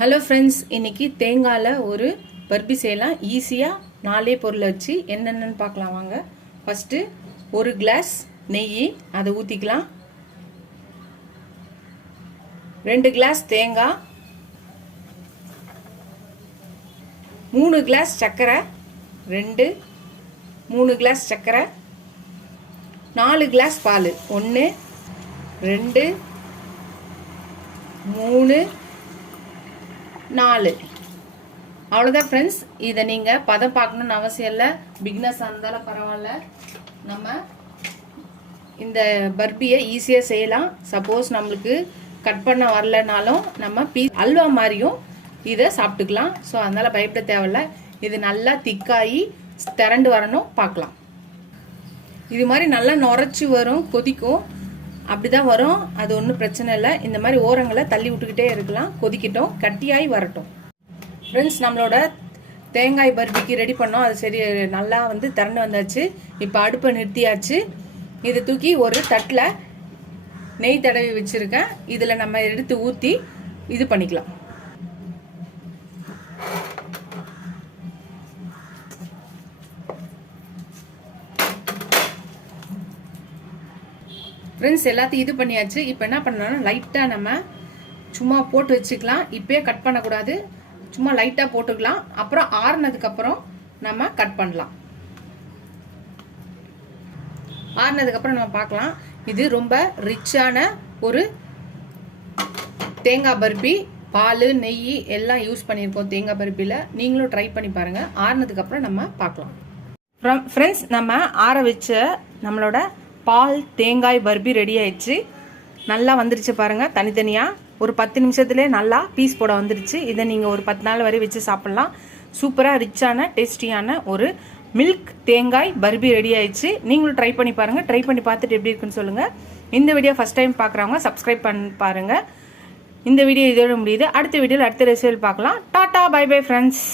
Hello friends, இன்னைக்கு தேங்காயில் ஒரு பர்பி செய்யலாம். ஈஸியாக 4 பொருளை வச்சு என்னென்னு பார்க்கலாம் வாங்க. ஃபஸ்ட்டு ஒரு கிளாஸ் நெய், அதை ஊற்றிக்கலாம். 2 கிளாஸ் தேங்காய், 3 கிளாஸ் சர்க்கரை, 3 கிளாஸ் சர்க்கரை, 4 கிளாஸ் பால். 1 2 3 4. அவ்வளோதான் ஃப்ரெண்ட்ஸ். இதை நீங்கள் பதம் பார்க்கணுன்னு அவசியம் இல்லை. பிகினர்ஸாக இருந்தாலும் பரவாயில்ல, நம்ம இந்த பர்பியை ஈஸியாக செய்யலாம். சப்போஸ் நம்மளுக்கு கட் பண்ண வரலனாலும் நம்ம அல்வா மாதிரியும் இதை சாப்பிட்டுக்கலாம். ஸோ அதனால் பயப்பட தேவையில்ல. இது நல்லா திக்காகி திரண்டு வரணும், பார்க்கலாம். இது மாதிரி நல்லா நுரைச்சி வரும், கொதிக்கும். அப்படிதான் வரும், அது ஒன்றும் பிரச்சனை இல்லை. இந்த மாதிரி ஓரங்களை தள்ளி விட்டுக்கிட்டே இருக்கலாம். கொதிக்கட்டும், கட்டியாகி வரட்டும். ஃப்ரெண்ட்ஸ், நம்மளோட தேங்காய் பர்பிக்கு ரெடி பண்ணோம். அது சரி நல்லா திறந்து வந்தாச்சு. இப்போ அடுப்பை நிறுத்தியாச்சு. இதை தூக்கி ஒரு தட்டில் நெய் தடவி வச்சுருக்கேன். இதில் நம்ம எடுத்து ஊற்றி இது பண்ணிக்கலாம். ஃப்ரெண்ட்ஸ், எல்லாத்தையும் இது பண்ணியாச்சு. இப்போ என்ன பண்ணலாம், லைட்டாக நம்ம சும்மா போட்டு வச்சுக்கலாம். இப்போயே கட் பண்ணக்கூடாது, சும்மா லைட்டாக போட்டுக்கலாம். அப்புறம் ஆறுனதுக்கப்புறம் நம்ம கட் பண்ணலாம். ஆறுனதுக்கப்புறம் நம்ம பார்க்கலாம். இது ரொம்ப ரிச்சான ஒரு தேங்காய் பர்பி. பால் நெய் எல்லாம் யூஸ் பண்ணியிருக்கோம் தேங்காய் பர்பியில். நீங்களும் ட்ரை பண்ணி பாருங்கள். ஆறுனதுக்கப்புறம் நம்ம பார்க்கலாம். ஃப்ரெண்ட்ஸ், நம்ம ஆற வச்ச நம்மளோட பால் தேங்காய் பர்பி ரெடி ஆயிடுச்சு. நல்லா வந்துருச்சு பாருங்கள். தனித்தனியாக ஒரு 10 நிமிஷத்துலேயே நல்லா பீஸ் போட வந்துருச்சு. இதை நீங்கள் ஒரு 10 நாள் வரை வச்சு சாப்பிட்லாம். சூப்பராக ரிச்சான டேஸ்டியான ஒரு மில்க் தேங்காய் பர்பி ரெடி ஆயிடுச்சு. நீங்களும் ட்ரை பண்ணி பாருங்கள். ட்ரை பண்ணி பார்த்துட்டு எப்படி இருக்குன்னு சொல்லுங்கள். இந்த வீடியோ ஃபஸ்ட் டைம் பார்க்குறவங்க சப்ஸ்கிரைப் பண்ணி பாருங்கள். இந்த வீடியோ இதோட முடியுது. அடுத்த வீடியோவில் அடுத்த ரெசிபி பார்க்கலாம். டாட்டா, பை பை ஃப்ரெண்ட்ஸ்.